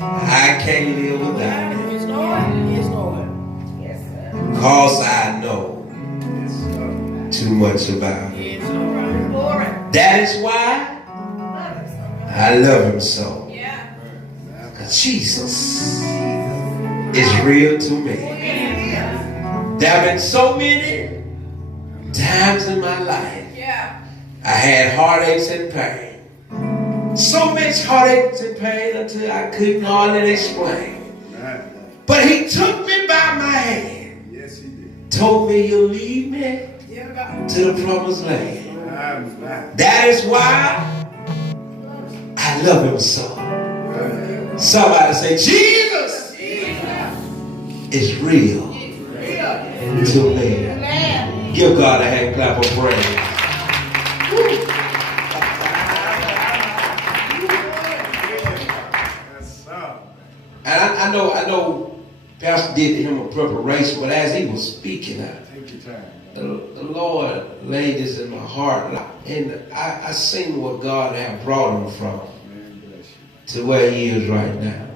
I can't live without it. Yes, Lord. Yes, Lord. Yes, sir. Because I know too much about it. Yes, Lord. That is why I love him so. Yeah. Because Jesus is real to me. There have been so many times in my life I had heartaches and pain. So much heartaches and pain until I couldn't hardly explain. But he took me by my hand. Yes, he did. Told me he'll lead me to the promised land. That is why I love him so. Somebody say, Jesus is real to me. Give God a hand clap of praise. And I know Pastor did him a preparation, but as he was speaking, the Lord laid this in my heart, and I seen what God had brought him from to where he is right now.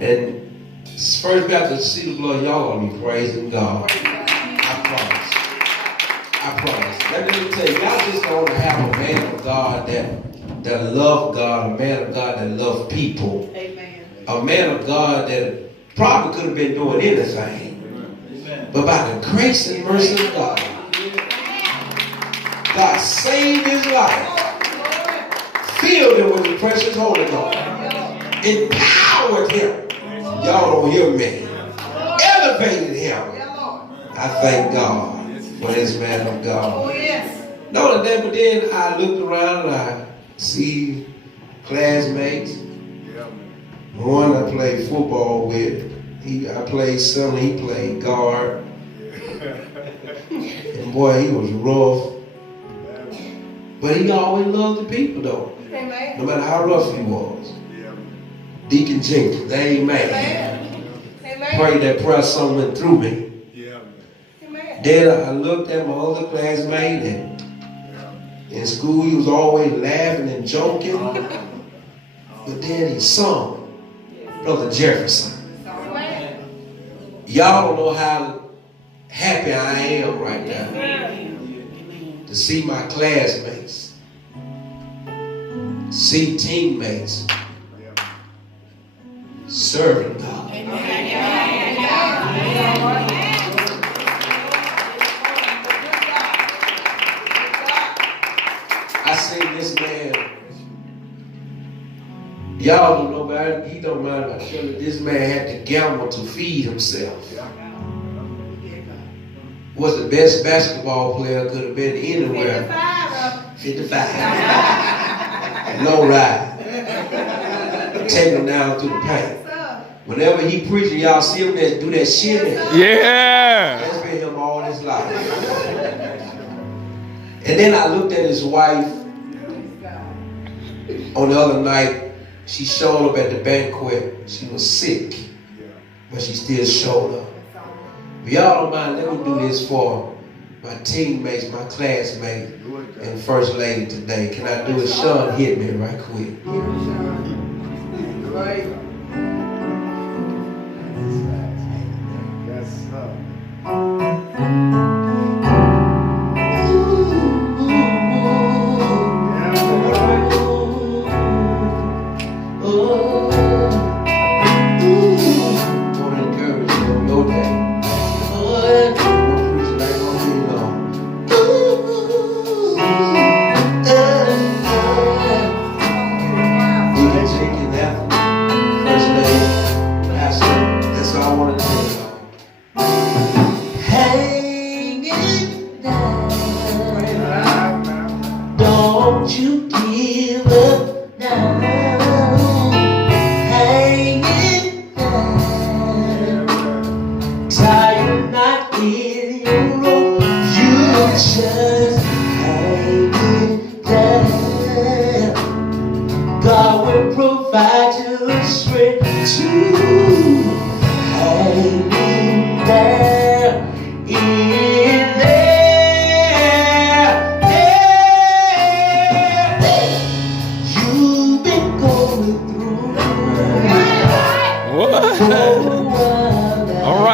And First Baptist see the glory, y'all gonna be praising God. I promise. Let me tell you, y'all just don't have a man of God that love God, a man of God that love people. Amen. A man of God that probably could have been doing anything. But by the grace and mercy of God, God saved his life, filled him with the precious Holy Ghost, empowered him. Y'all don't hear me. Elevated him. I thank God for this man of God. Not only that, but then I looked around and I see classmates. One I played football with. I played center, he played guard. And boy, he was rough. But he always loved the people though. Amen. No matter how rough he was. Deacon Jenkins, amen. Prayed that prayer, something went through me. Then I looked at my other classmate, and in school he was always laughing and joking. But then he sung, Brother Jefferson. Y'all don't know how happy I am right now to see my classmates, see teammates serving God. I seen this man. Y'all don't know about it. He don't mind about telling this man had to gamble to feed himself. Was the best basketball player could have been anywhere. 55. Low ride. Take him down through the paint. Whenever he preaching, y'all see him that do that shit. Yeah. That's been him all his life. And then I looked at his wife on the other night. She showed up at the banquet. She was sick, but she still showed up. If y'all don't mind, let me do this for my teammates, my classmates, and First Lady today. Can I do it? Sean, hit me right quick.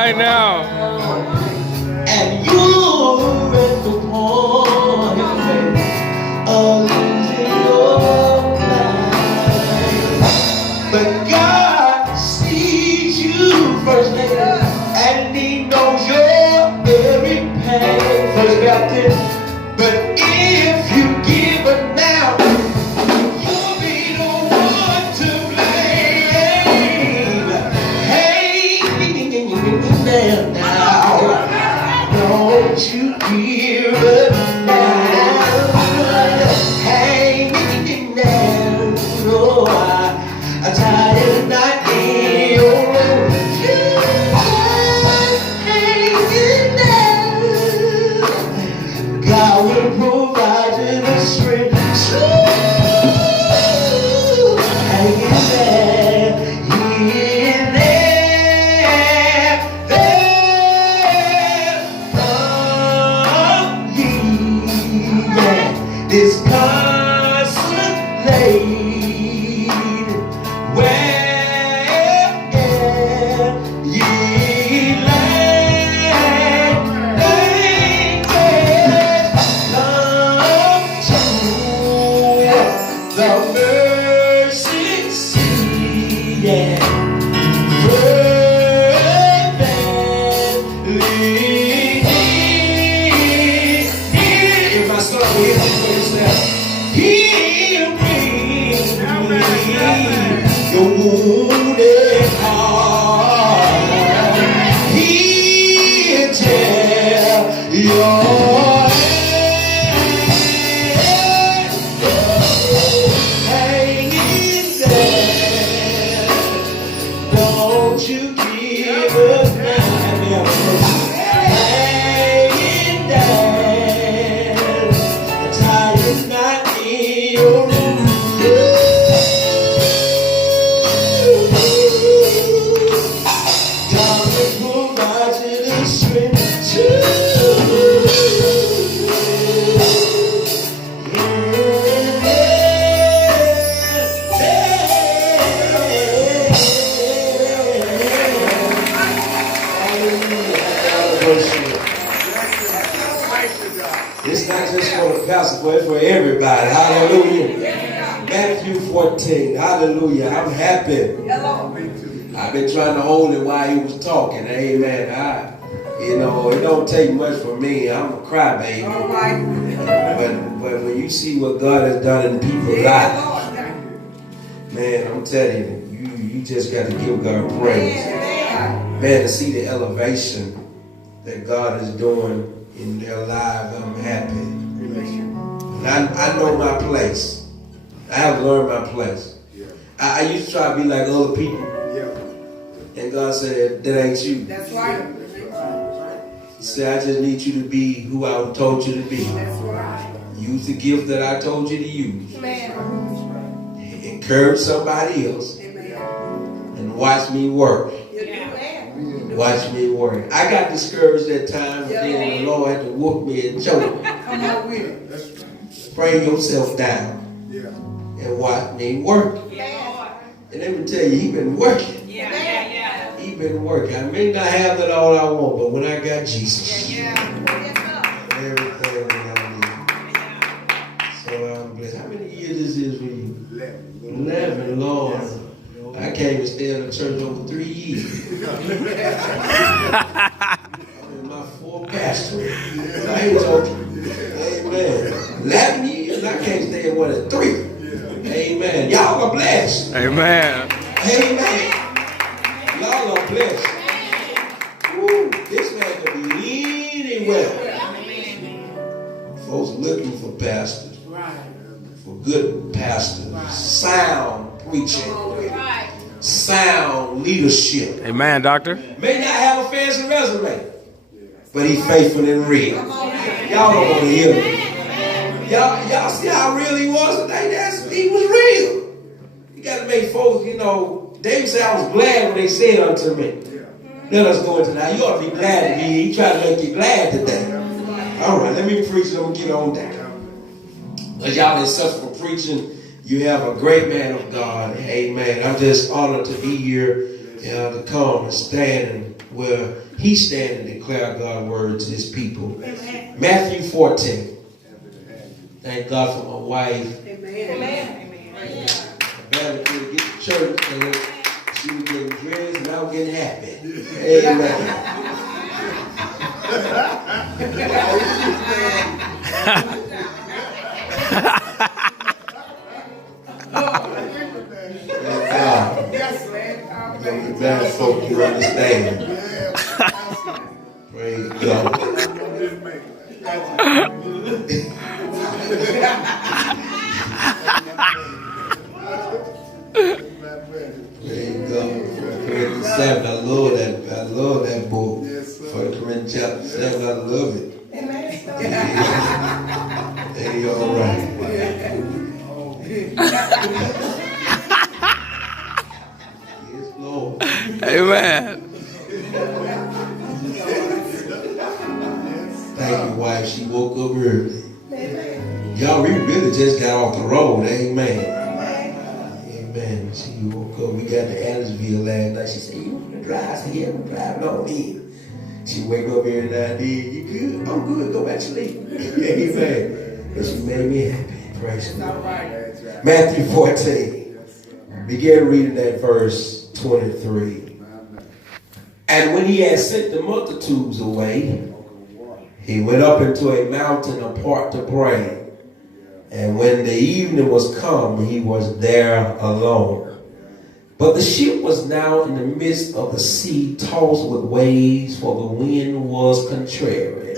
right now. And you're at the point of losing your mind. But God sees you, First Lady, and He knows your every pain, First Baptist. But if you give it now, you'll be the one to blame. Hey, now, don't you give it now. Hang now, oh, I'm tired of not being alone. You hang now. God will provide you the strength to hang in there. This constant lane, where ye land, come to the mercy seat, yeah. If my son will hear this for yourself, He'll bring your wounded heart. He'll tear your hanging there. Don't you give us now. Hanging down, tired not in your room. God will provide you the strength to It's not just for the pastor, but it's for everybody. Hallelujah. Matthew 14. Hallelujah. I'm happy. I've been trying to hold it while he was talking. Amen. It don't take much for me. I'm a crybaby. But when you see what God has done in people's lives, man, I'm telling you, you just got to give God praise. Man, to see the elevation that God is doing in their lives, I'm happy. And I know my place. I have learned my place. I used to try to be like other people. And God said, that ain't you. That's right. He said, I just need you to be who I told you to be. That's right. Use the gift that I told you to use. Amen. Encourage somebody else. Amen. And watch me work. Amen. Watch me work. I got discouraged at times, and then the Lord had to whoop me and choke me. Come on with it. Bring yourself down and watch me work. And let me tell you, he been working. He been working. I may not have it all I want, but when I got Jesus, everything I need. So I'm blessed. How many years this is for you? 11, Lord. I can't even stay in the church over 3 years. I'm in my fourth pastorate. I ain't joking. Amen. 11 years, I can't stay in one of 3. Amen. Y'all are blessed. Amen. Amen. Y'all are blessed. Woo, this man can be anywhere. Folks looking for pastors. For good pastors. Sound preaching. Sound leadership. Amen, doctor. May not have a fancy resume, but he's faithful and real. Y'all don't want to hear me. Y'all see how real he was today? He was real. You got to make folks, David said, I was glad when they said unto me, let us go into that. You ought to be glad to be. He tried to make you glad today. All right, let me preach and get on down. As y'all been such for preaching, you have a great man of God. Amen. I'm just honored to be here. To come and stand where he stand and declare God's word to his people. Amen. Matthew 14. Thank God for my wife. Amen. I better get to church and she was getting dressed and I was getting happy. Amen. The bad folk, you understand. Praise God. Praise God. 7, I love that book. 1 Corinthians chapter 7, I love it. Ain't all right. Amen. Thank you, wife. She woke up early. Y'all, we really just got off the road. Amen. Amen. She woke up. We got to Adamsville last night. She said, "You want to drive?" I said, "Yeah, I'm driving on in." She wake up every now and then. "You good?" "I'm good. Go back to sleep." Amen. And she made me happy. Praise God. Matthew 14. Begin reading that verse 23. And when he had sent the multitudes away, he went up into a mountain apart to pray. And when the evening was come, he was there alone. But the ship was now in the midst of the sea, tossed with waves, for the wind was contrary.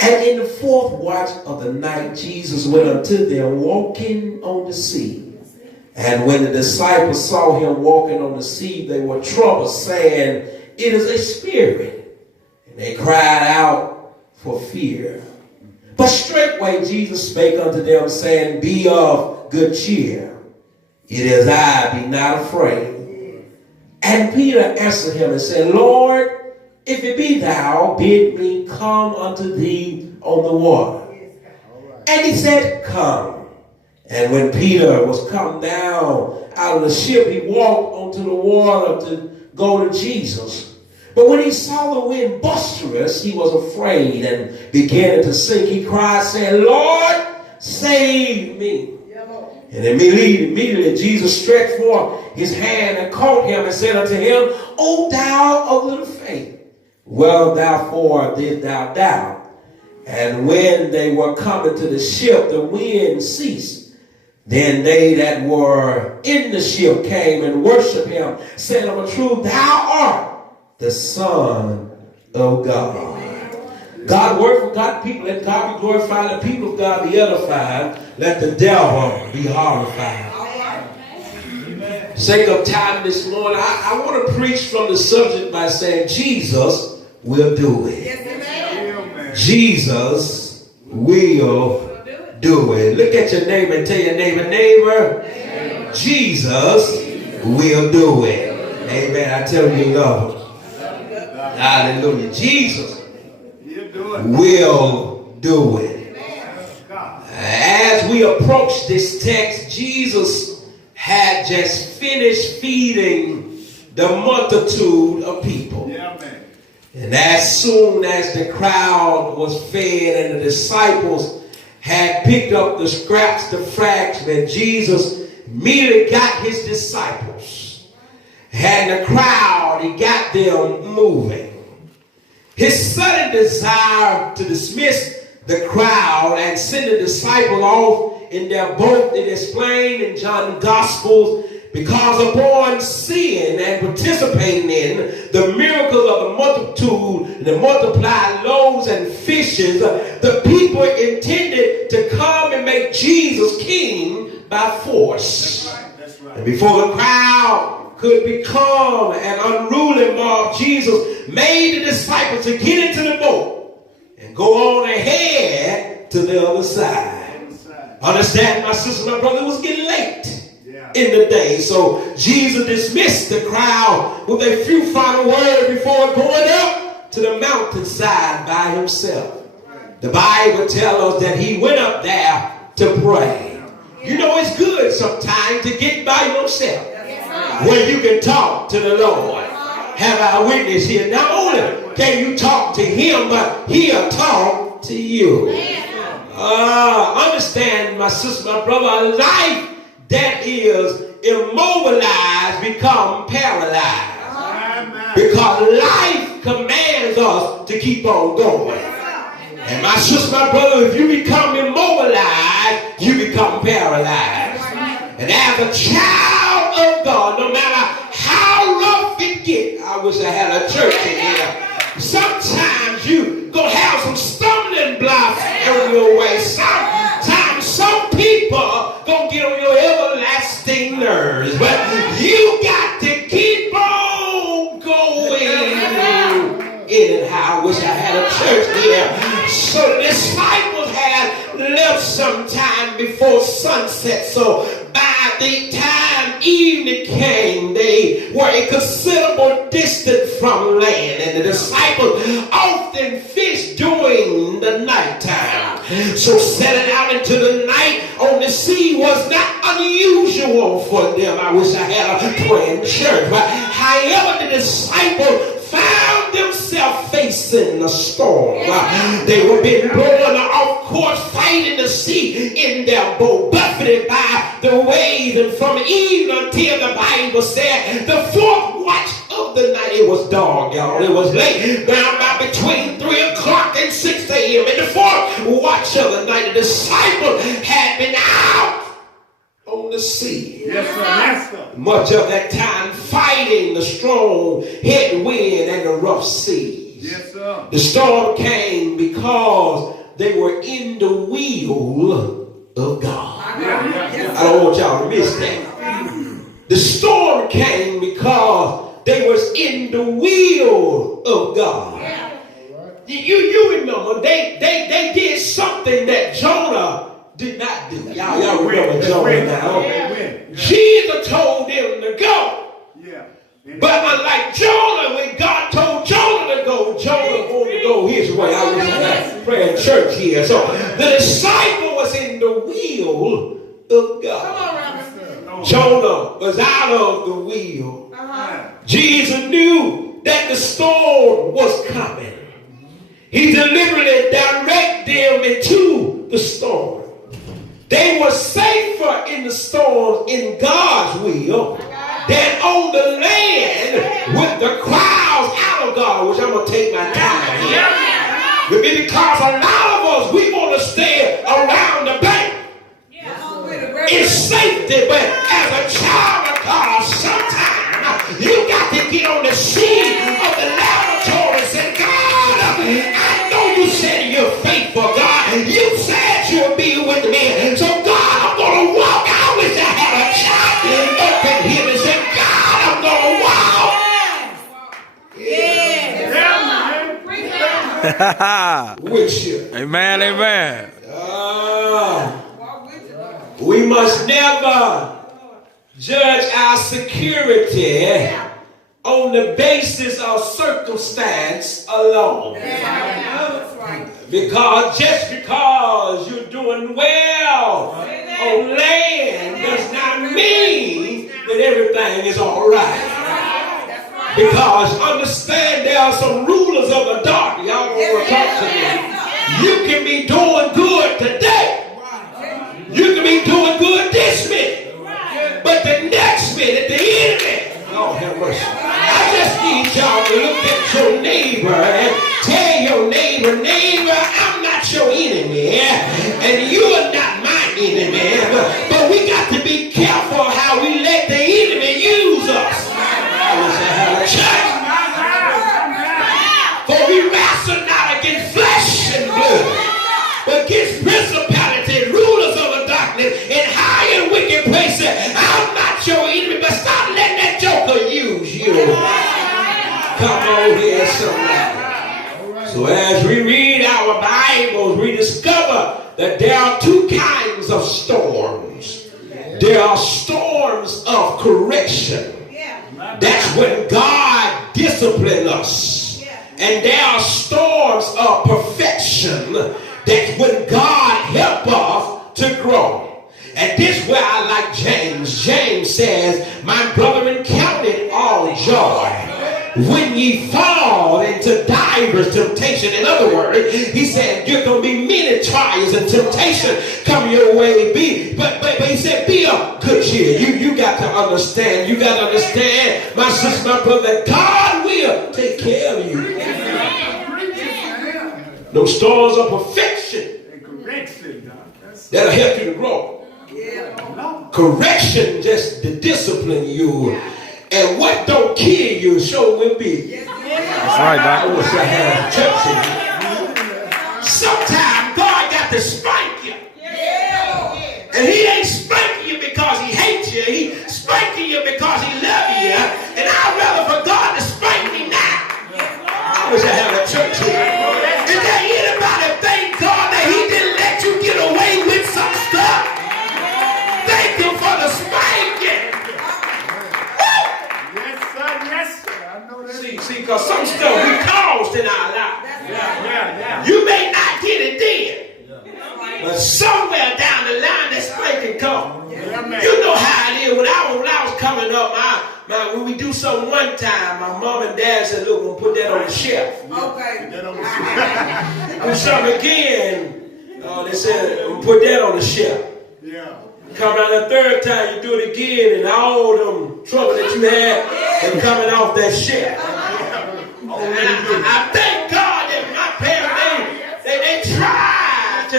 And in the 4th watch of the night, Jesus went unto them, walking on the sea. And when the disciples saw him walking on the sea, they were troubled, saying, "It is a spirit." And they cried out for fear. But straightway Jesus spake unto them, saying, "Be of good cheer. It is I, be not afraid." And Peter answered him and said, "Lord, if it be thou, bid me come unto thee on the water." And he said, "Come." And when Peter was come down out of the ship, he walked onto the water to go to Jesus. But when he saw the wind boisterous, he was afraid and began to sink. He cried, saying, "Lord, save me." And immediately Jesus stretched forth his hand and caught him and said unto him, "O thou of little faith, well therefore did thou doubt?" And when they were coming to the ship, the wind ceased. Then they that were in the ship came and worshipped him, saying, "Of a truth, thou art the Son of God." God work for God people. Let God be glorified. The people of God be edified. Let the devil be horrified. Sake of time this morning, I want to preach from the subject by saying Jesus will do it. Jesus will do it. Look at your neighbor and tell your neighbor, Jesus will do it. Amen. I tell you, love him. Hallelujah. Jesus will do it. As we approach this text, Jesus had just finished feeding the multitude of people. And as soon as the crowd was fed and the disciples had picked up the scraps, the fragments, Jesus immediately got his disciples. And the crowd, he got them moving. His sudden desire to dismiss the crowd and send the disciples off in their boat, it explained in John's Gospels, because upon seeing and participating in the miracles of the multitude, the multiplied loaves and fishes, the people intended to come and make Jesus king by force. That's right. And before the crowd could become an unruly mob, Jesus made the disciples to get into the boat and go on ahead to the other side. Understand, my sister, my brother, it was getting late in the day. So Jesus dismissed the crowd with a few final words before going up to the mountainside by himself. The Bible tells us that he went up there to pray. You know, it's good sometimes to get by yourself. where you can talk to the Lord. Have our witness here. Not only can you talk to him, but he'll talk to you. Understand, my sister, my brother, a life that is immobilized become paralyzed. Because life commands us to keep on going. And my sister, my brother, if you become immobilized, you become paralyzed. And as a child of God, no matter how rough it gets, I wish I had a church in here. Sometimes you gonna have some stumbling blocks on your way. Sometimes some people gonna get on your everlasting nerves, but you got to keep on going. In and how I wish I had a church here. So the disciples had left sometime before sunset. So by the time evening came, they were a considerable distance from land. And the disciples often fished during the nighttime. So setting out into the night on the sea was not unusual for them. I wish I had a praying church. But however, the disciples found themselves facing a storm. They were being blown off course, fighting the sea in their boat, buffeted by the waves. And from even until the Bible said the fourth watch of the night, it was dark, y'all. It was late, around about between 3 o'clock and 6 a.m. In the fourth watch of the night, the disciples had been out on the sea. Yes, sir. Yes, sir. Much of that time fighting the strong headwind and the rough seas. Yes, sir. The storm came because they were in the will of God. I don't want y'all to miss that. The storm came because they was in the will of God. You remember they did something that Jonah did not do. Y'all remember Jonah now. Jesus told them to go. But unlike Jonah, when God told Jonah to go, Jonah wanted to go his way. I was praying church here. So the disciple was in the will of God. Jonah was out of the will. Jesus knew that the storm was coming. He deliberately directed them into the storm. They were safer in the storm in God's will than on the land with the crowds out of God, which I'm going to take my time here. Because a lot of us, we want to stay around the bank in safety, but as a child of God, sometimes you got to get on the scene of the laboratory and say, God, I know you said you're faithful, God. You said you'll be with me. So God, I'm going to walk. I wish I had a child up in here and say, God, I'm going to walk. With you. Amen, amen. We must never judge our security on the basis of circumstance alone. Because just because you're doing well on land does not mean that everything is all right. Because understand there are some rulers of the dark. Y'all want to talk to me. You can be doing good today. You can be doing good this minute. But the next minute, the enemy, Lord have mercy. I just need y'all to look at your neighbor and tell your neighbor, I'm not your enemy. And you are not my enemy. But we got to be careful how we let the enemy use us. I wish I had a church. For we wrestle not against flesh and blood, but against principalities, rulers of the darkness, in high and wicked places. I'm not your enemy, but stop letting that joker use you. Come on here, somebody. So as we read our Bibles, we discover that there are two kinds of storms. There are storms of correction. That's when God disciplines us. And there are storms of perfection. That's when God helps us to grow. And this is where I like James. James says, my brother in when ye fall into divers temptation. In other words, he said, you're going to be many trials and temptation come your way. But he said, be of good cheer. You got to understand. You got to understand, my sister, my brother, that God will take care of you. Those storms of perfection that'll help you to grow. Correction just to discipline you. And what don't kill you sure will be. That's right, Doc. I wish I had a church in here. Sometimes God got to spank you. And he ain't spanking you because he hates you. He spanking you because he loves you. And I'd rather for God to spank me now. I wish I had a church here. Is there anybody thank God that he didn't let you get away with some stuff? Thank him for the spanking. See, because some stuff we caused in our life. You may not get it then, but somewhere down the line that spanking come. You know how it is. When I was coming up, when we do something one time, my mom and dad said, look, we'll put that on the shelf. Okay. Do something again. They said, we'll put that on the shelf. Come around the third time, you do it again, and all them trouble that you had is coming off that shelf. I thank God that my parents, they tried to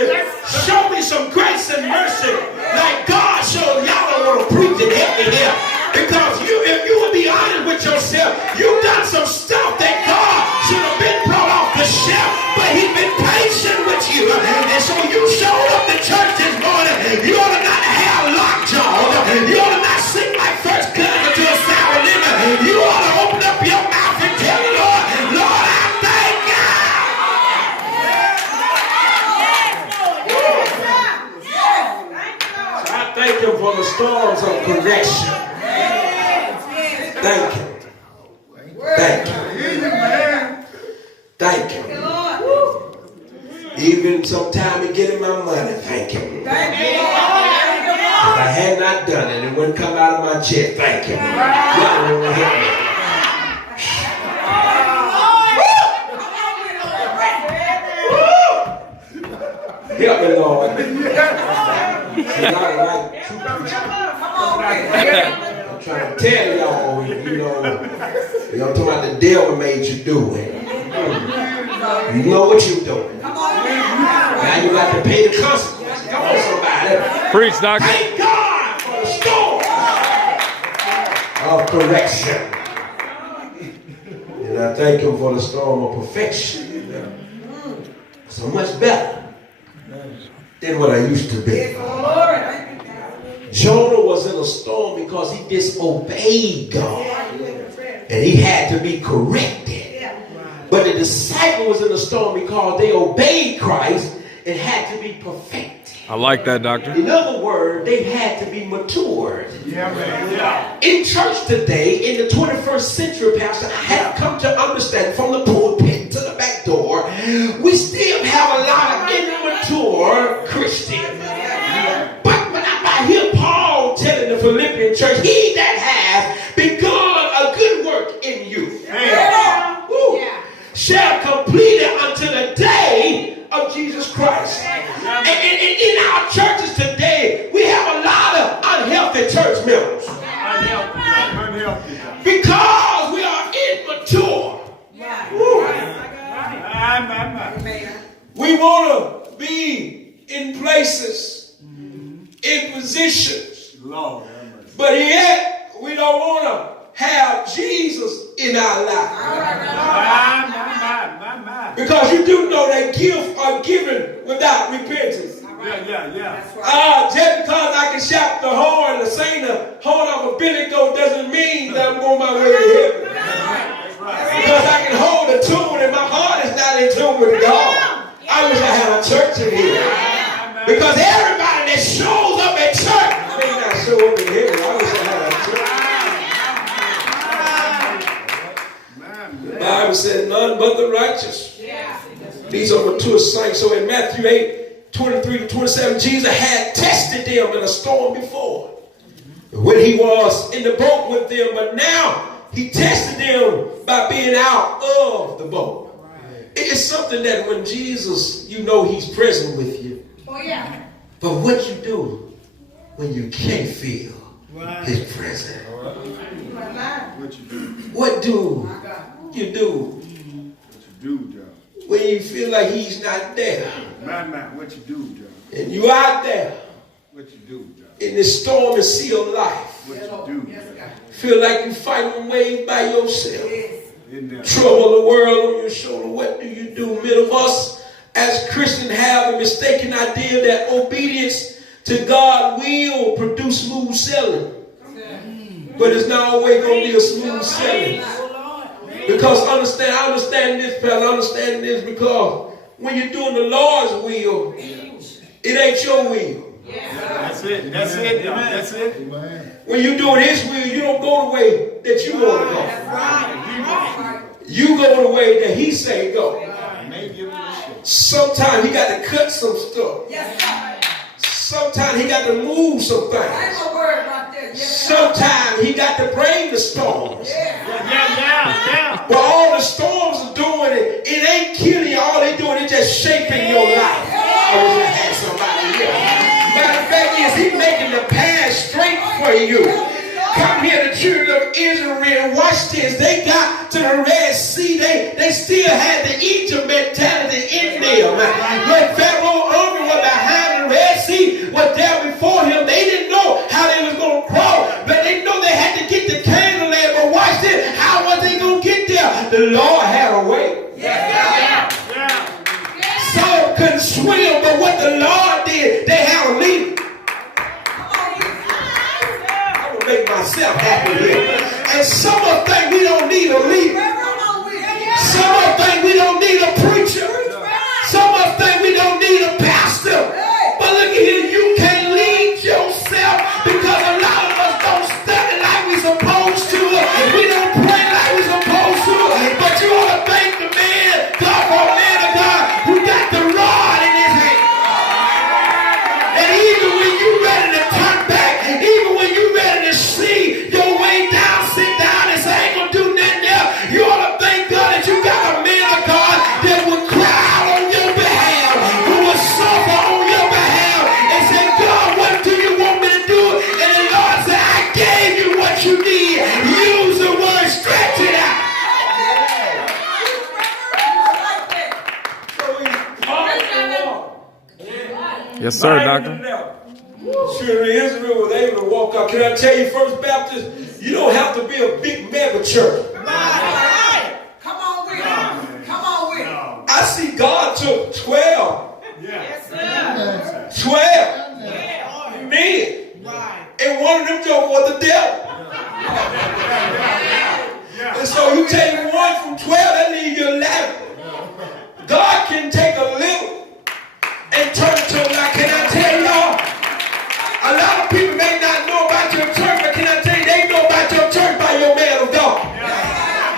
show me some grace and mercy like God showed. Y'all don't want to preach and help me here. Because if you would be honest with yourself, you've done some stuff that God should have been brought off the shelf, but he's been patient with you. And so you showed up to church this morning. You ought to not have lockjaw. You ought to not sing like first cousin to a sour lemon. You ought to open up your mouth and tell the Lord, Lord, I thank you. So I thank him for the storms of correction. Thank him. Thank him. Thank him. Even sometime in getting my money, thank him. If I had not done it, it wouldn't come out of my check. Thank him. Y'all will help me. Help me, Lord. I'm trying to tell y'all, y'all talking about the devil made you do it. You know what you're doing. Now you got to pay the consequences. Come on, somebody. Preach, Doctor. Thank God for the storm of correction. And I thank him for the storm of perfection. So much better than what I used to be. Jonah was in a storm because he disobeyed God. And he had to be corrected. But the disciple was in a storm because they obeyed Christ and had to be perfected. I like that, Doctor. In other words, they had to be matured. In church today, in the 21st century, Pastor, I have come to understand from the pulpit to the back door, we still have a lot of immature Christians. But when I hear Paul telling the Philippian church, he that has begun a good work in you shall complete it until the day of Jesus Christ. And in our churches today, we have a lot of unhealthy church members. Because we are immature. We want to be in places, in positions, but yet we don't want to have Jesus in our life. Because you do know that gifts are given without repentance. Just because I can shout the horn or sing the horn of a billy goat doesn't mean that I'm on my way to heaven. Because I can hold a tune and my heart is not in tune with God. I wish I had a church in here. Because everybody that shows up at church may not show up in heaven. I wish I had a church. The Bible said none but the righteous. These are mature saints. So in Matthew 8, 23 to 27, Jesus had tested them in a storm before when he was in the boat with them, but now He tested them by being out of the boat. It's something that when Jesus, you know he's present with you. Oh, yeah. But what you do when you can't feel his presence? What you do? What do you do? What you do, John? When you feel like he's not there? What you do, John? And you out there What you do, John? in this storm and sea of life. What you do, John? Feel like you fighting waves by yourself. In there. Trouble the world on your shoulder. What do you do? Many of us as Christians have a mistaken idea that obedience to God will produce smooth sailing. But it's not always going to be a smooth sailing. Because I understand this, pal. I understand this because when you're doing the Lord's will, it ain't your will. That's it. That's it. That's it. When you're doing his will, you don't go the way that you want to go. You go the way that he say go. Sometimes he got to cut some stuff. Sometimes he got to move some things. Sometimes he got to bring the storms. But all the storms are doing it ain't killing you. All they doing is just shaping your life. I wish I had somebody here. Matter of fact is he making the path straight for you. Come here, the children of Israel. Watch this. They got to the Red Sea. They still had the Egypt mentality in them. When Pharaoh's army was behind the Red Sea, was there before him. They didn't know how they was going to cross, but they know they had to get the Canaan land. But watch this. How was they going to get there? The Lord had a way. Some couldn't swim, but what the Lord did, they had a leader. Make myself happy here. And some of us think we don't need a leader. Some of us think we don't need a preacher. Some of us think we don't need a pastor. But look at here, you can't lead yourself because a lot of us don't study like we supposed to. We don't pray like we supposed to. But you ought to thank the man, God, for a man of God who got the rod in his hand. And even when you're ready to turn back, even when you're ready to see your way down, sit down and say, I ain't gonna do nothing else. You ought to thank God that you got a man of God that will cry out on your behalf, who will suffer on your behalf, and say, God, what do you want me to do? And the Lord said, I gave you what you need. Use the word, stretch it out. Yes, sir, doctor. Children of Israel was able to walk out. Can I tell you, First Baptist, you don't have to be a big mega church. Come on with it. Come on with it. I see God took 12. Yes, sir. 12 men. And one of them jokers was the devil. And so you take one from 12, that leaves you 11. God can take a little and turn it to like, can I tell y'all? A lot of people may not know about your church, but can I tell you, they know about your church by your man of God.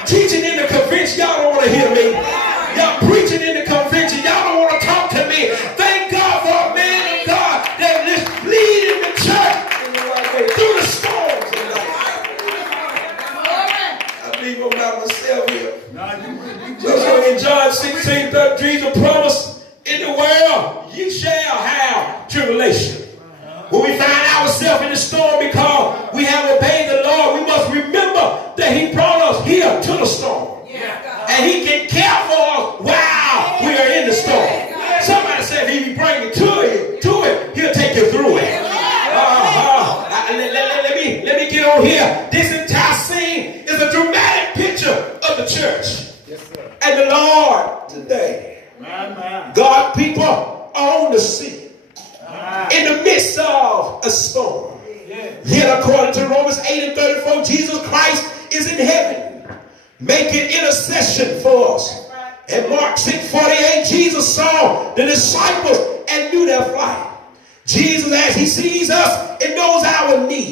Teaching in the convention, y'all don't want to hear me. Y'all preaching in the convention, y'all don't want to talk to me. Thank God for a man of God that is leading the church in the right way through the storms of life. I believe about myself here. So in John 16, Jesus promised, in the world ye shall have tribulation. When we find ourselves in the storm because we have obeyed the Lord, we must remember that he brought us here to the storm. And he can care for us while we are in the storm. Somebody said if he bring you to it, he'll take you through it. Let me get on here. This entire scene is a dramatic picture of the church. And the Lord today. God people are on the sea. In the midst of a storm. Yet according to Romans 8 and 34, Jesus Christ is in heaven, making intercession for us. And Mark 6:48, Jesus saw the disciples and knew their flight. Jesus, as he sees us and knows our needs.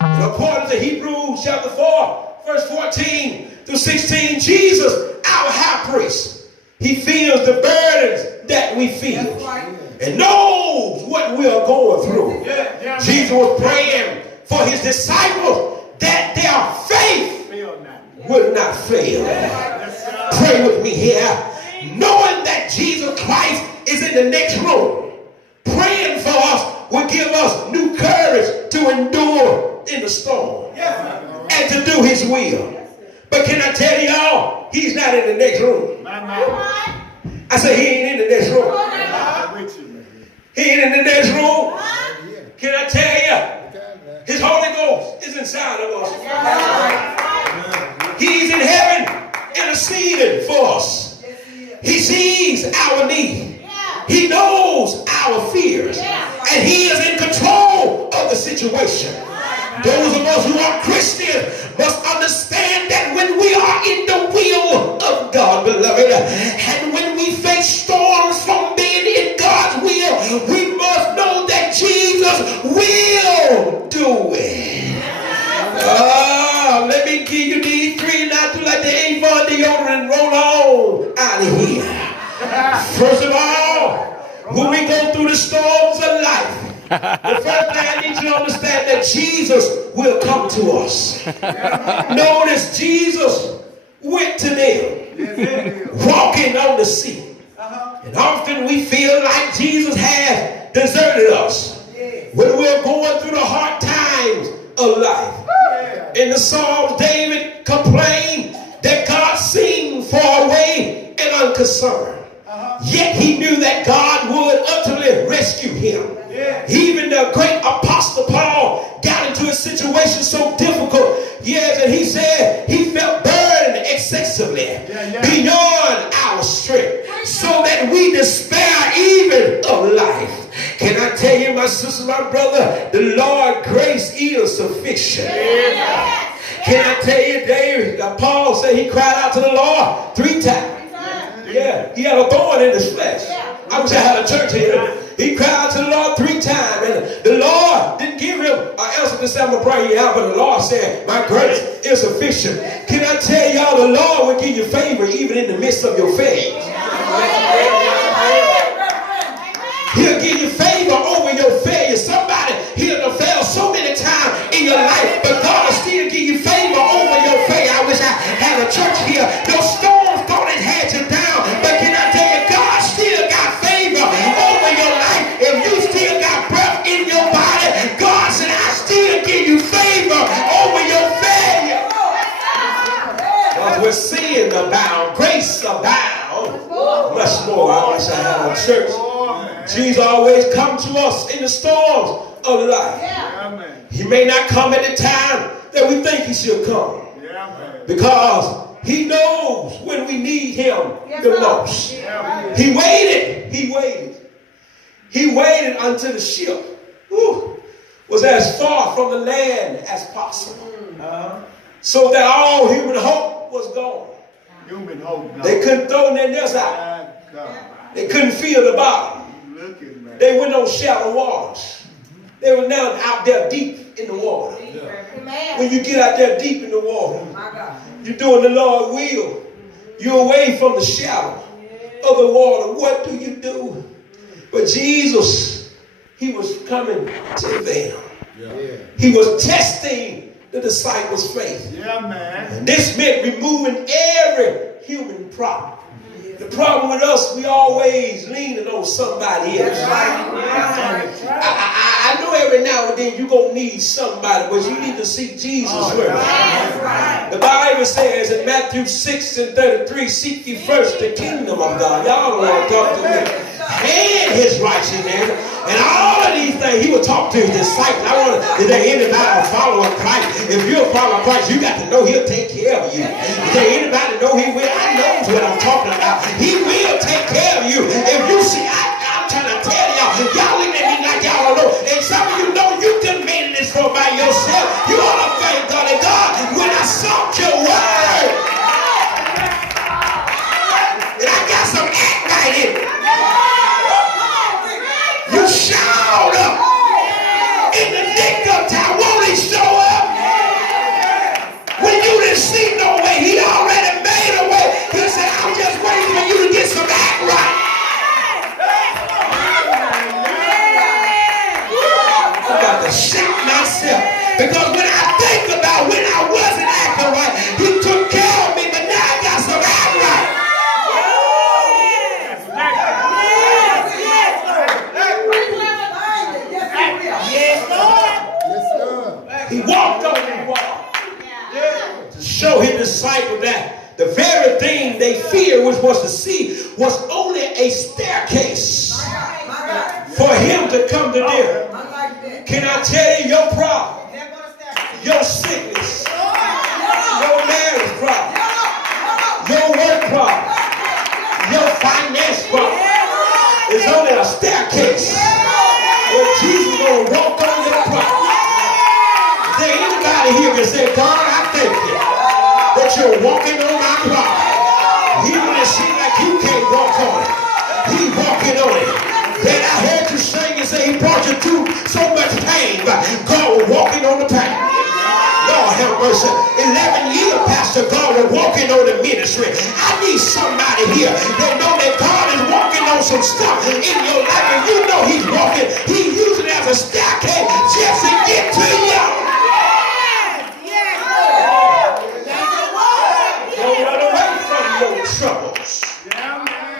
And according to Hebrews chapter 4, verse 14 through 16, Jesus, our high priest, he feels the burdens that we feel. And knows what we are going through. Jesus was praying for his disciples that their faith will not fail. Pray with me here. Knowing that Jesus Christ is in the next room, praying for us will give us new courage to endure in the storm and to do his will. But can I tell y'all, he's not in the next room. I said he ain't in the next room. He ain't in the next room. Can I tell you, his Holy Ghost is inside of us. He's in heaven interceding for us. He sees our need. He knows our fears. And he is in control of the situation. Those of us who are Christians must understand that when we are in the will of God, beloved, and when we face storms from being in God's will, we must know that Jesus will do it. Let me give you these three, not do like the Avon deodorant and roll on out of here. First of all, when we go through the storms of life, the first thing I need you to understand that Jesus will come to us. Notice Jesus went to them, walking on the sea. And often we feel like Jesus has deserted us when we're going through the hard times of life. In the Psalms, David complained that God seemed far away and unconcerned. Yet he knew that God would utterly rescue him. Even the great apostle Paul got into a situation so difficult, and he said he felt burdened excessively beyond our strength, so that we despair even of life. Can I tell you, my sister, my brother, the Lord's grace is sufficient. Can I tell you, David, Paul said he cried out to the Lord 3 times. Yeah, he had a thorn in his flesh. I wish I had a church here. He cried out to the Lord 3 times, and the Lord didn't give him an answer to say, I'm going to bring you out, but the Lord said, my grace is sufficient. Can I tell y'all, the Lord will give you favor even in the midst of your failures. He'll give you favor over your failure. Somebody here done failed so many times in your life, but God will still give you favor over your failure. I wish I had a church here. Those storms thought it had you down, but can I tell you, God still got favor over your life. If you still got breath in your body, God said, I still give you favor over your failure. Because we're seeing abound, grace abound, much more. I wish I had a church. Jesus always comes to us in the storms of life. He may not come at the time that we think he should come. Because he knows when we need him the most. He waited. He waited until the ship was as far from the land as possible. So that all human hope was gone. They couldn't throw their nets out. They couldn't feel the bottom. They went on shallow waters. They were now out there deep in the water. When you get out there deep in the water, you're doing the Lord's will. You're away from the shadow of the water. What do you do? But Jesus, he was coming to them. He was testing the disciples' faith. And this meant removing every human problem. The problem with us, we always leaning on somebody else. I know every now and then you're going to need somebody, but you need to see Jesus first. The Bible says in Matthew 6:33, seek ye first the kingdom of God. Y'all don't want to talk to me. And his righteousness. And all of these things, he would talk to his disciples. Is there anybody following Christ? If you're a follower of Christ, you got to know he'll take care of you. Is there anybody know he will? I know what I'm talking about. He will take care of you. If you see, I'm trying to tell y'all looking at me like y'all don't know. And some of you know you couldn't make this for by yourself. You ought to thank God. And God, when I sought your word, and I got some act right here. You showed up in the nick of time. Won't he show up? When you didn't see no way, he already made a way. He said, I'm just waiting for you to get some act right. show his disciples that the very thing they feared, which was to see, was only a staircase for him to come to them. Can I tell you your problem, your sickness, your marriage problem, your work problem, your finance problem is only a staircase where Jesus is going to walk on your problem. Is there anybody here can say, God, I thank you that you're walking on my problem? Even when it seems like you can't walk on it, he's walking on it. Then I heard you sing and say he brought you through so much pain, but God was walking on the pain. Lord have mercy. 11 years, Pastor, God was walking on the ministry. I need somebody here that know that God is walking on some stuff in your life, and you know he's walking. He used it as a staircase just to get to you. Don't run away from your troubles.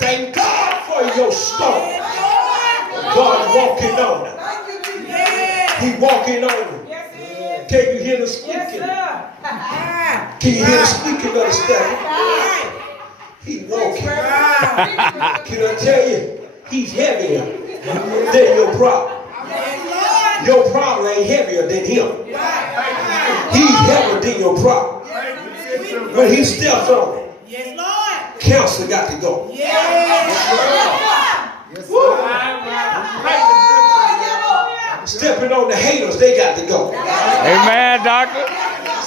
Thank God for your storm. God walking on it. He walking on it. Can you hear the squeaking? Can you hear the squeaking of the step? He walking. Can I tell you? He's heavier than your problem. Your problem ain't heavier than him. He's heavier than your problem. When he steps on it, cancer got to go. Stepping on the haters, they got to go. Amen, doctor.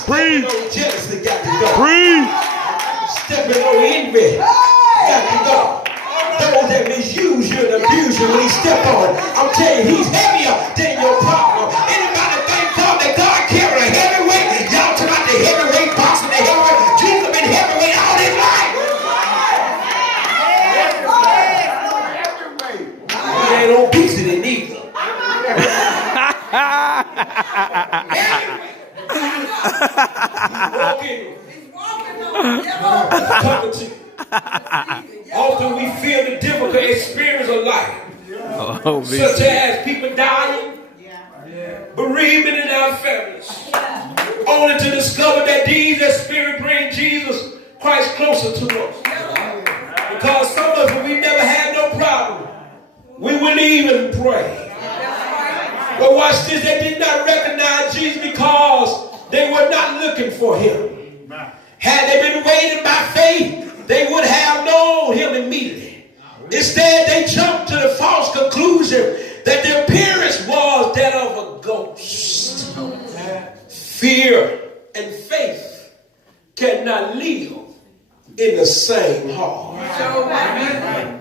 Preach. Stepping on jealous, they got to go. Preach. Stepping on envy, got to go. Those that misuse you and abuse you when he step on it, I'm telling you, he's heavier than your problem. Anybody thank God that God carry a heavyweight? Y'all talking about the heavyweight boxing, the heavyweight. Jesus been heavyweight all his life. He ain't obesity neither. Often we feel the difficult experience of life, such as people dying, bereavement in our families, only to discover that these experiences bring Jesus Christ closer to us. Because some of us, when we never had no problem, we wouldn't even pray. But watch this, they did not recognize Jesus because they were not looking for him. Had they been waiting by faith, they would have known him immediately. Instead, they jumped to the false conclusion that their appearance was that of a ghost. Fear and faith cannot live in the same heart.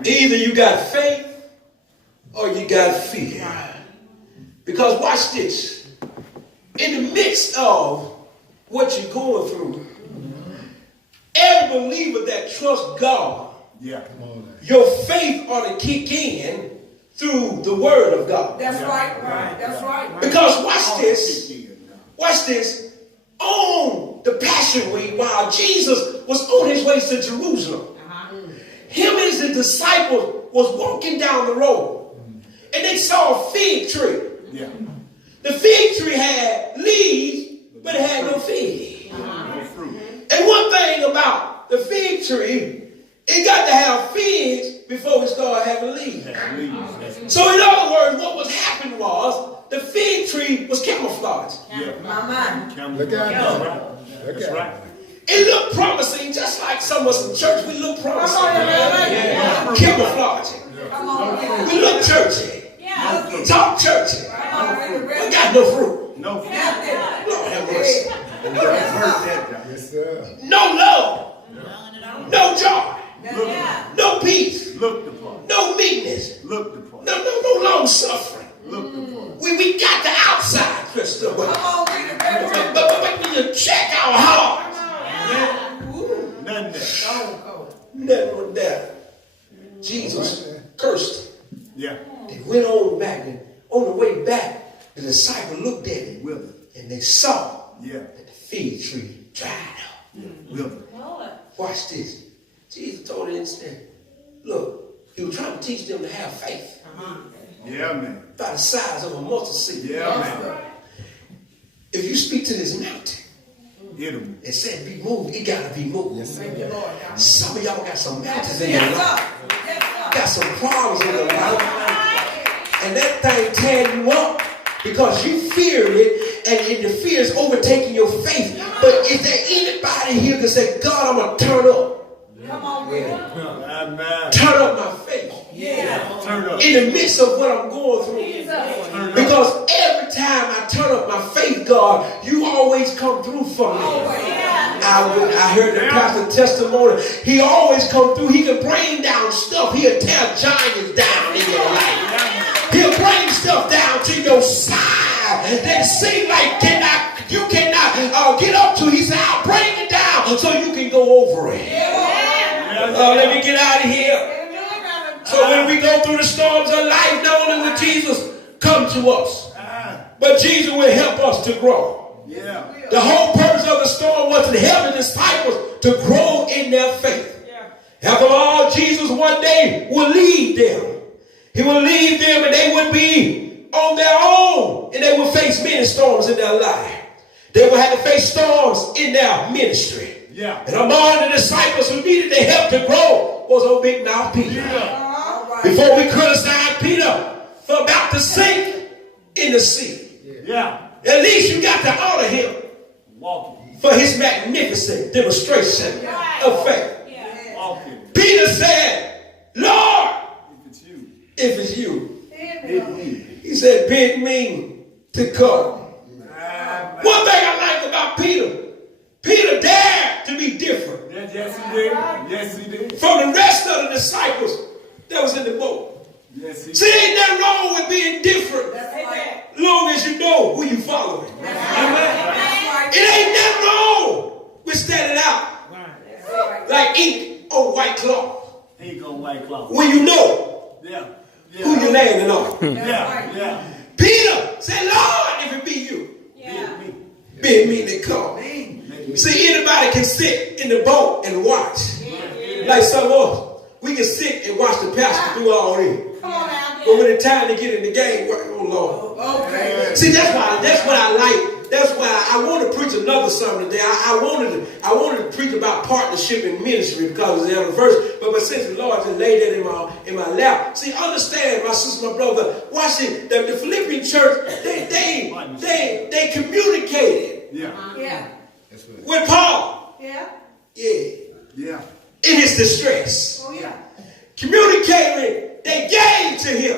Either you got faith or you got fear. Because watch this. In the midst of what you're going through, every believer that trusts God, your faith ought to kick in through the word of God. That's right. That's right. Because watch this. On the Passion Week, while Jesus was on his way to Jerusalem, him and his disciples was walking down the road, and they saw a fig tree. The fig tree had leaves, but it had no fig. And one thing about the fig tree, it got to have figs before it started having leaves. So in other words, what was happening was the fig tree was camouflage. Look at it. That's right. It looked promising, just like some of us in church. We look promising. Camouflage. We look churchy. Talk churchy. We got no fruit. No fruit. Lord have mercy. Yes, sir. No love. No joy. No peace. No meekness. No long suffering. We got the outside, Crystal. But we need to check our hearts. Nothing with that. Jesus cursed. They went on back, and on the way back, the disciple looked at it, and they saw that the fig tree dried up. Watch this. Jesus told them, look, he was trying to teach them to have faith. By the size of a mustard seed. If you speak to this mountain, and said be moved, it got to be moved. Thank you, Lord. Some of y'all got some mountains in your life. Got some problems in your life. And that thing tearing you up because you fear it, and the fear is overtaking your faith. But is there anybody here that say, God, I'm going to turn up? Come on, Will. Turn up my faith. Yeah. In the midst of what I'm going through. Because every time I turn up my faith, God, you always come through for me. I heard the pastor's testimony. He always come through. He can bring down stuff. He'll tear giants down in your life. He'll bring stuff down to your side that seem like you cannot get up to. He said, I'll bring it down so you can go over it. Let me get out of here. So when we go through the storms of life, not only will Jesus come to us, but Jesus will help us to grow. The whole purpose of the storm was to help the disciples to grow in their faith. After all, Jesus one day will lead them. He will lead them and they would be on their own, and they will face many storms in their life. They will have to face storms in their ministry. And among the disciples who needed their help to grow was old big mouth Peter. Before we criticize Peter for about to sink in the sea, at least you got to honor him for his magnificent demonstration of faith. Peter said, Lord, if it's you, he said, bid me to come. One thing I like about Peter dared to be different. Yes, he did. Yes, he did. From the rest of the disciples that was in the boat. Yes, he did. See, ain't nothing wrong with being different. Long as you know who you following. Amen. It ain't nothing wrong with standing out like ink on white cloth. Ink on white cloth. When you know who you're landing on. Peter said, Lord, if it be you, bid me to come. See, anybody can sit in the boat and watch. Like some of us, we can sit and watch the pastor do all this. But when it's time to get in the game, oh Lord. See, that's what I like. That's why I want to preach another sermon today. I wanted to preach about partnership in ministry because it's the other verse. But since the Lord just laid that in my lap. See, understand, my sister, my brother, watch it. The Philippian church, they communicated with Paul. In his distress. Communicating, they gave to him.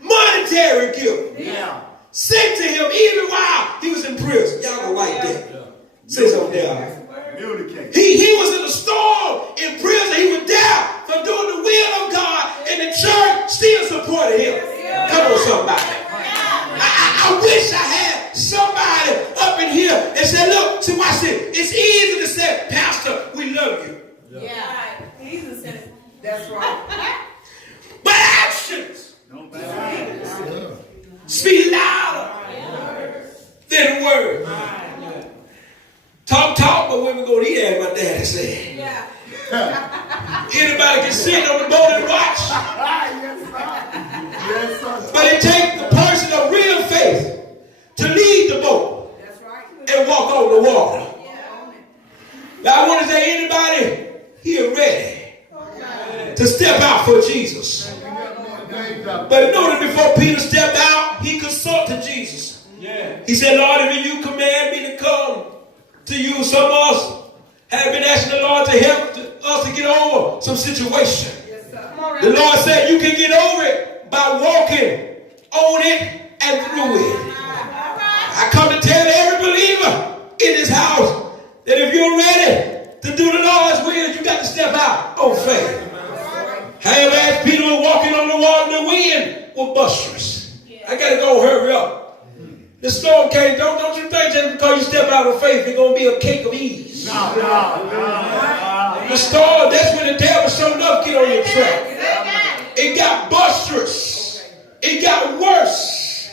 Monetary gift. Sent to him even while he was in prison. Y'all don't like that. Say something there. He was in a storm in prison. He was there for doing the will of God, and the church still supported him. Come on, somebody. I wish I had somebody up in here and said, look, see, watch this. It's easy to say, Pastor, we love you. Easy to say. That's right. But actions speak louder than words. Talk, but women go to eat, as my daddy said. Anybody can sit on the boat and watch. But it takes the person of real faith to lead the boat and walk on the water. Now I want to say, anybody here ready to step out for Jesus? But notice before Peter stepped out, he consulted Jesus. He said, Lord, if you command me to come to you, some of us have been asking the Lord to help us to get over some situation. The Lord said you can get over it by walking on it and through it. I come to tell every believer in this house that if you're ready to do the Lord's will, you got to step out on faith. However, as Peter was walking on the water, the wind was boisterous. I got to go hurry up. The storm came. Don't you think just because you step out of faith, it's going to be a cake of ease. No. The storm, that's when the devil showed enough get on your track. It got boisterous. It got worse.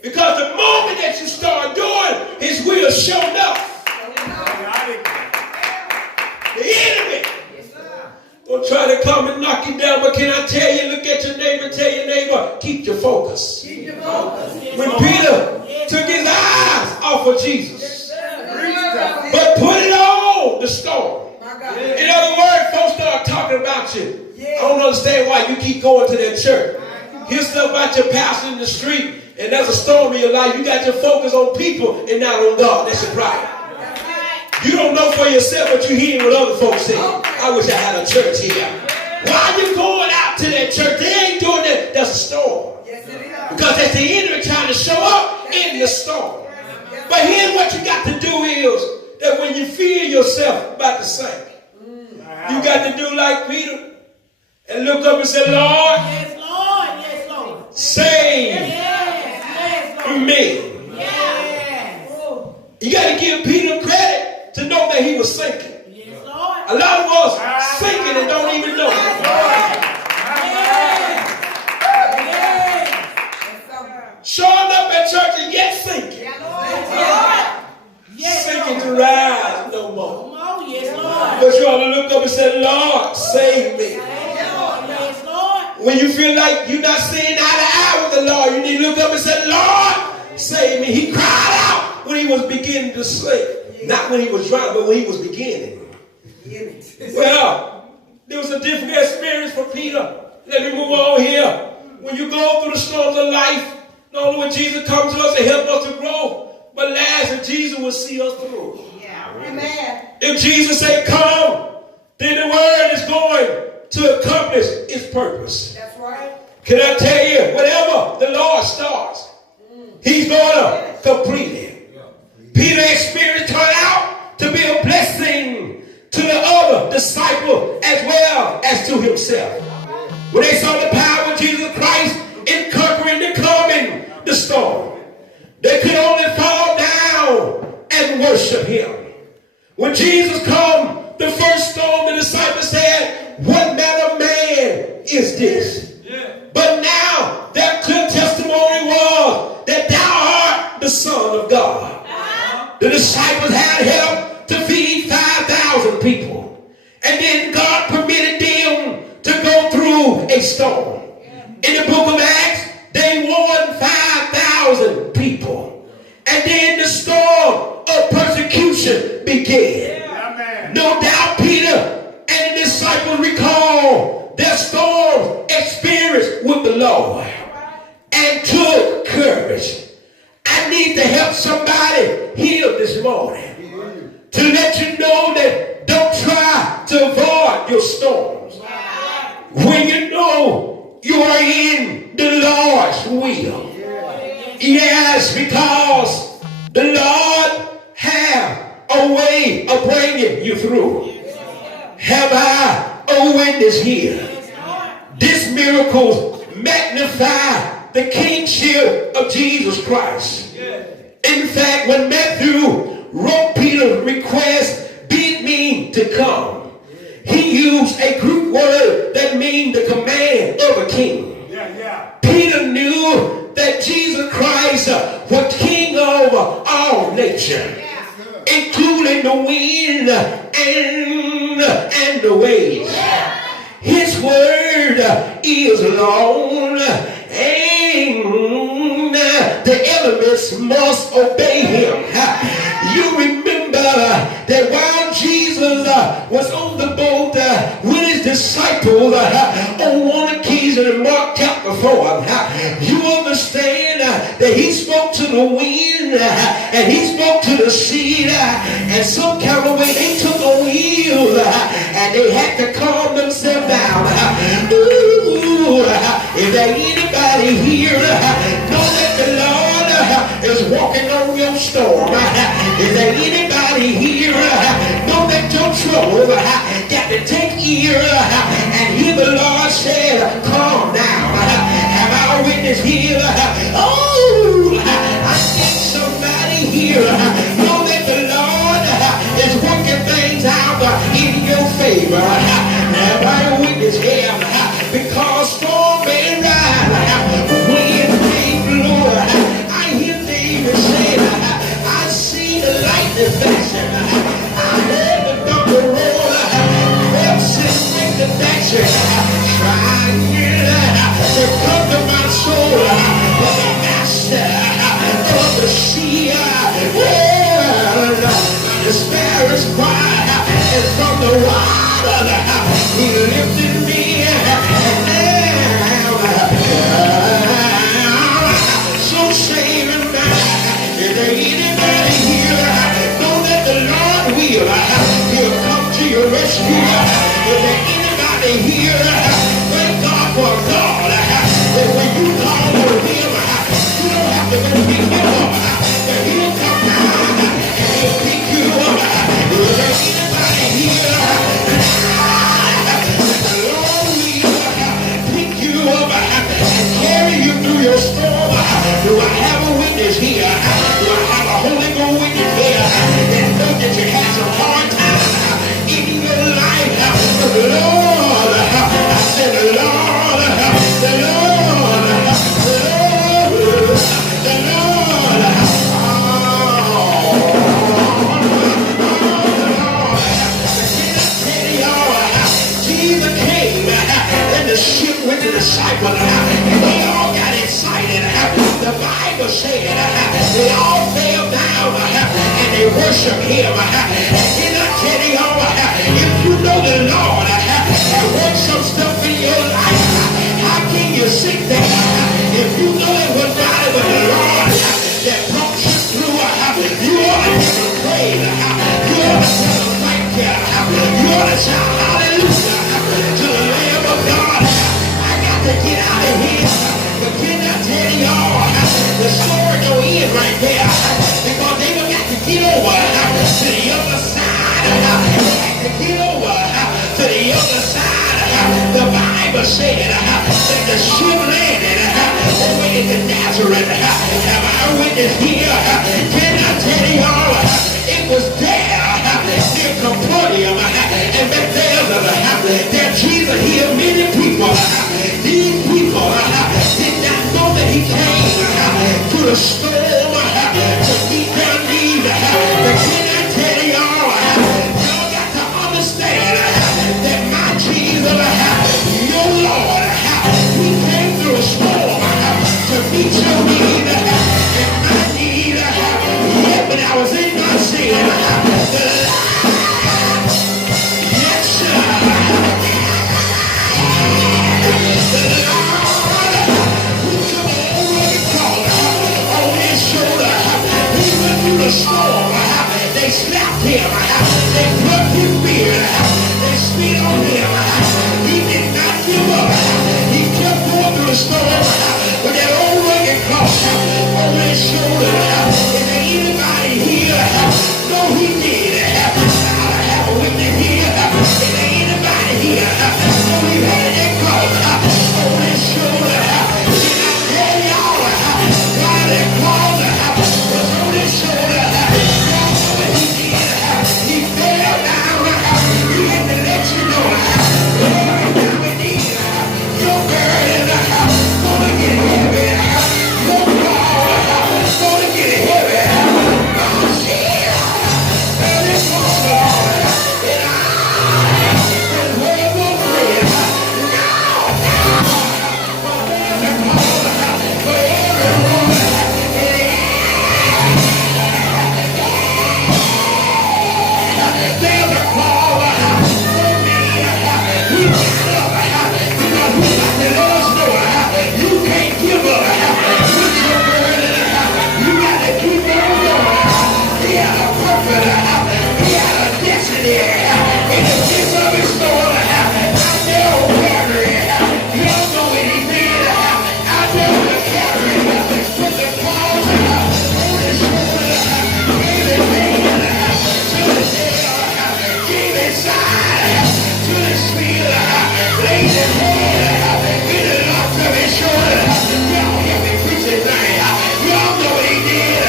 Because the moment that you start doing, his will showed up. The enemy will try to come and knock you down, but can I tell you, look at your neighbor, tell your neighbor, keep your focus. Keep your focus. When Peter took his eyes off of Jesus, In other words, folks start talking about you. I don't understand why you keep going to that church. Hear stuff about your pastor in the street, and there's a storm in your life. You got your focus on people and not on God. That's your problem. You don't know for yourself what you're hearing what other folks say. I wish I had a church here. Why are you going out to that church? They ain't doing that. That's a storm. Because that's the enemy trying to show up in the storm. But here's what you got to do is that when you feel yourself about to sink, you got to do like Peter and look up and say, Lord, Yes, Lord. Yes, Lord. save me. Yes. You got to give Peter credit to know that he was sinking. Yes, Lord. A lot of us sinking and don't even know it. Showing up at church and yet sinking. Sinking to rise no more. Oh, yes, Lord. But you ought to look up and say, Lord, save me. Yes, Lord. When you feel like you're not seeing eye to eye with the Lord, you need to look up and say, Lord, save me. He cried out when he was beginning to slip. Not when he was drunk, but when he was beginning. Well, there was a different experience for Peter. Let me move on here. When you go through the storms of life, not only will Jesus come to us and help us to grow, but last, if Jesus will see us through. Amen. If Jesus said, come, then the word is going to accomplish its purpose. That's right. Can I tell you, whatever the Lord starts, he's going to complete it. Peter's experience turned out to be a blessing to the other disciple as well as to himself. When they saw the power of Jesus Christ in conquering the storm, they could only fall down and worship him. When Jesus come, the first storm, the disciples said, what manner of man is this? But now their clear testimony was that thou art the Son of God. The disciples had help to feed 5,000 people. And then God permitted them to go through a storm. In the book of Acts, they won 5,000 people. And then the storm of persecution began. No doubt Peter and the disciples recall their storm experience with the Lord and took courage. I need to help somebody here this morning to let you know that don't try to avoid your storms. When you know you are in the Lord's will. Yes, because the Lord have a way of bringing you through. Have I a witness here? This miracle magnify the kingship of Jesus Christ. In fact, when Matthew wrote Peter's request, bid me to come, he used a Greek word that means the command of a king. Peter knew that Jesus Christ was king over all nature, including the wind and the waves. His word is long, and the elements must obey him. You remember that while Jesus was on the boat with his disciples on one occasion in Mark chapter 4, you understand that he spoke to the wind and he spoke to the sea, and some kind of way they took a wheel and they had to calm themselves down. Ooh, if there anybody here know that the Lord is walking on your storm, is there anybody here know that your trouble got to take ear and hear the Lord say, calm down? Have our witness here? Oh, I think somebody here know that the Lord is working things out in your favor. Have our witness here? Because storm may rise, wind may blow. I hear David say, I see the lightning flashing, I heard the thunder roll, voices make the action, trying to come to my soul, but the master of the sea, well, my despair is quiet, and from the water he lifted me down. So save and mind, is there anybody here know that the Lord will he'll come to your rescue? Is there anybody here thank God for God that when you call for him you don't have to go pick him up, that he'll come down and he'll pick you up? Is there anybody here that the Lord will pick you up and carry you through your storm? Do I have a witness here? Do I have a Holy Ghost witness here that know that you had some hard times in your life? But the Lord, I said the Lord, the Lord, the Lord, the Lord, Jesus came and the ship went to the disciples and they all got excited. The Bible said they all fell down and they worshiped him. Can I tell y'all, if you know the Lord and work some stuff in your life, how can you sit there? If you know it was not but the Lord that brought you through, you ought to give him praise. You ought to tell him thank you. You ought to shout hallelujah to the Lamb of God. I got to get out of here. But can I tell y'all, the story don't end right there, because they don't got to get over to the other side. They got to get over to the other side. The Bible said that the ship landed over into Nazareth. Have I witness here? Can I tell y'all, it was there near Capernaum and Bethesda that Jesus healed many people. These people did not know that he came to the storm to meet their need. But can I tell y'all, y'all got to understand that my Jesus, your Lord, he came through a storm to meet your need and my need. Yeah, but I was in my sin. Yes, sir. The storm, they slapped him, they plucked his beard, they spit on him. He did not give up. He kept going through the storm with that old rugged cross over his shoulder. Is there anybody here? No, he did. I have a witness here. Is there anybody here? No, he had that cross over his shoulder. Did I tell y'all why that cross was on his shoulder? He fell down. He had to let you know. We need your burden gonna get heavy. Your call gonna get heavy. Oh, shit. This was Lord. And I was way more free. No. For everyone. There's a call for me. We got up because we got to let us know you can't give up. Put your burden. You got to keep on going. He had a purpose. He had a destiny. In the midst of his storm, out there on Calvary, you don't know what he did. Out there on the Calvary, put the cross on his shoulder, gave his hand to the tail, gave his side to the spear, laid his hand in the locks of his shoulder. Y'all hear me preach it tonight. Y'all know what he did.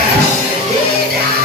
He died.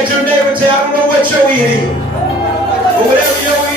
at your neighbor and say, I don't know what your it is. But whatever your